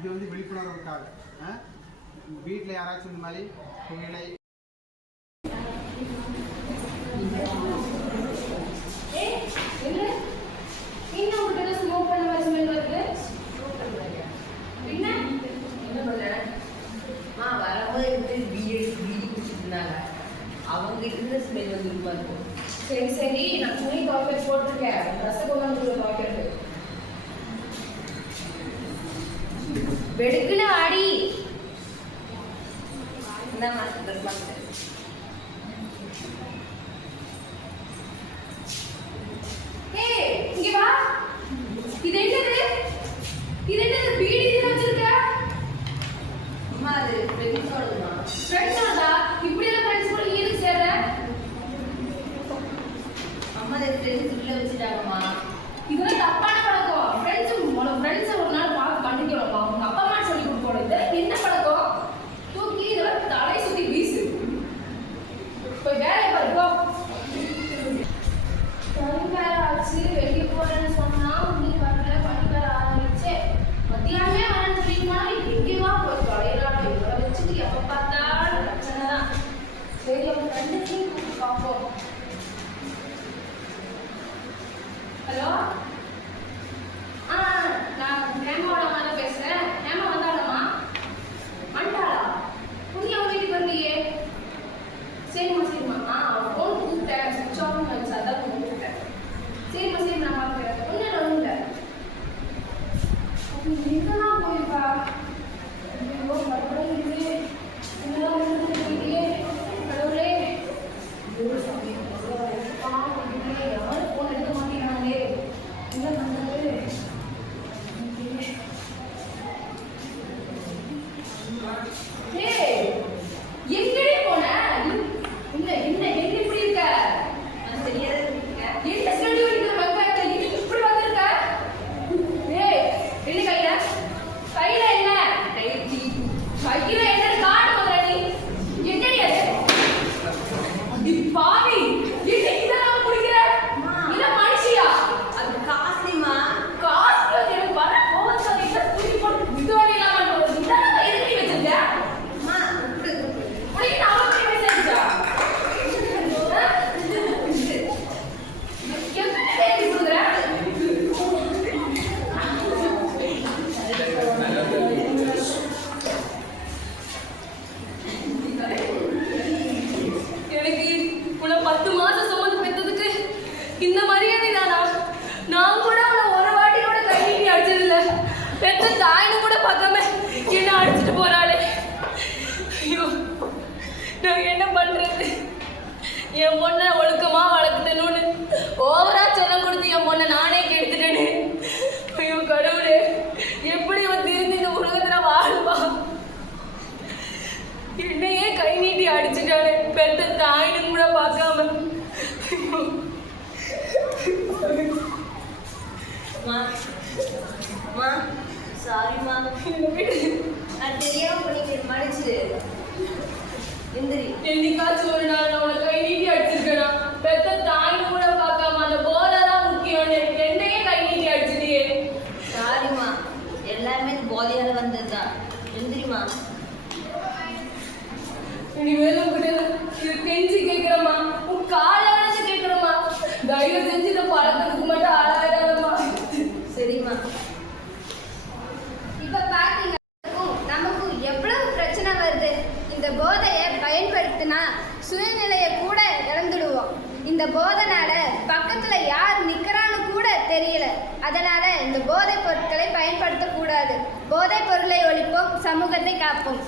இது வந்து விழிப்புணர்வுக்காக வீட்டில் யாராச்சும் இந்த மாதிரி புகையிலை அவங்க இருந்த ஸ்மெல் வந்து இருக்கும். சரி சரி, நான் துணி துவைக்க போட்டிருக்கேன். ட்ரெஸ் கொண்டு துவைக்கிறது வெடுக்குன்னு ஆடி இங்க வா. இது என்னது? இது என்னது? பீடி வச்சிருக்க? அம்மா அது ஃப்ரெண்ட்ஸோடமா. ஃப்ரெண்ட்ஸோடா? இப்படி எல்லாம் ஃப்ரெண்ட்ஸ் கூட நீ எதுக்கு சேர்ற? அம்மா அது ஃப்ரெண்ட்ஸ் உள்ள வச்சிட்டாங்கம்மா. இதெல்லாம் தப்பான பழக்கம். ஃப்ரெண்ட்ஸ் ஒரு நாள் பார்த்து கண்டிக்கணும்மா. உங்க அப்பா அம்மா சொல்லி கொடுக்கணும். இது என்ன பழக்கம்? தூக்கி இதெல்லாம் தலை சுத்தி வீசு. போய் வேலையை பாருக்கோ. பனிக்கார ஆச்சு, வெளியே போறேன்னு சொன்னா நீ வரல. பனிக்கார ஆரம்பிச்சு மத்தியானமே வரேன்னு சொல்லிட்டுனா எங்கேவா போய் தொலைறாங்க. இவரை வச்சுட்டு எப்ப பார்த்தாலும் பிரச்சனை தான். சரி, அவங்க ரெண்டுத்தையும் பார்ப்போம். ஹலோ, நான் ஹேமாவோட அம்மா தான் பேசுறேன். ஹேமா வந்தாளம்மா? வந்துட்டாளா? புதிய அவன் வீட்டுக்கு வரலையே. சரிம்மா சரிம்மா. ஃபோன் கூப்பிட்டேன், சுவிட்ச் ஆஃப் ஆயிடுச்சு, அதான் ஃபோன் கூப்பிட்டேன். சரிம்மா சரி, நான் பார்க்குறேன். ஒன்றும் இல்லை. அப்படி எங்கெல்லாம் போயிருக்கா? ஐயோ, மறுபடியும் இது என்னதான் போயிட்டே கடவுளே. யாரும் ஃபோன் எடுக்க மாட்டேங்கிறாங்களே. என்ன பண்றது? எங்கடி போன? என்ன என்ன என்ன இப்படி இருக்க? என்ன ஸ்டடி பண்ணிட்டு வெங்காயத்தை இப்படி வந்திருக்க? என்ன கையில? கையில என்ன? கையில என்ன காட்டு வர நீ? என்னடி அது? அடி பாவி, என்ன இதெல்லாம் குடிக்கிற? இல்ல மனுஷியா? அது காஸ்ட்லிமா. காஸ்ட்லி எனக்கு வர கோவத்தை கிட்ட துணி போட்டு விதோடி இல்லாம போறது. இதெல்லாம் எதுக்கு வச்சிருக்க? அம்மா உனக்கு நான் அப்படி பேசிட்டா? எப்படி பேசி கொடுக்குற? எனக்கு உன்னை 10 மாசம் சுமந்து பெற்றதுக்கு இந்த மரியாதை தானா? நான் கூட அவனை ஒரு வாட்டி கூட கை நீட்டி அடிச்சதில்ல. பெற்ற தாயின்னு கூட பார்க்காம என்ன அடிச்சுட்டு போறாளே. ஐயோ, நான் என்ன பண்றது? என் பொண்ணை ஒழுக்கமா வளர்க்கணும்னு ஓவரா செல்லம் கொடுத்து என் பொண்ணை நானே கெடுத்துட்டேனே. ஐயோ கடவுளே, எப்படி அவன் திரும்பி இந்த உலகத்துல வாழ்வா? என்னையே கை நீட்டி அடிச்சுட்டானே, பெற்ற தாயின்னு கூட பார்க்காம. சாரிம்மா, நான் தெரியாம பண்ணிக்கிறேன், மன்னிச்சிடு. எந்திரி. என்னைக்காச்சும் ஒரு நாள் நான் உனக்கு கை நீட்டி அடிச்சிருக்கேனா? பெத்த தாயின்னு கூட பார்க்காம அந்த போதைதான் முக்கியம். என்னையே கை நீட்டி அடிச்சிட்டியே. சாரிம்மா, எல்லாமே போதையால வந்ததுதான். எந்திரிமா. நீ வேலை இது கெஞ்சி கேட்கிறமா, உன் கால வளர்ந்து கேட்கிறமா. தயவு செஞ்சு இதை பழக்கிறதுக்கு மட்டும் ஆளாயிடாதம்மா. சரிம்மா. இப்ப பாத்தீங்க, நமக்கும் எவ்வளவு பிரச்சனை வருது. இந்த போதையை பயன்படுத்தினா சுயநிலையை கூட இழந்துடுவோம். இந்த போதைனால பக்கத்துல யார் நிக்கிறான்னு கூட தெரியல. அதனால இந்த போதை பொருட்களை சமூகத்தை காப்போம்.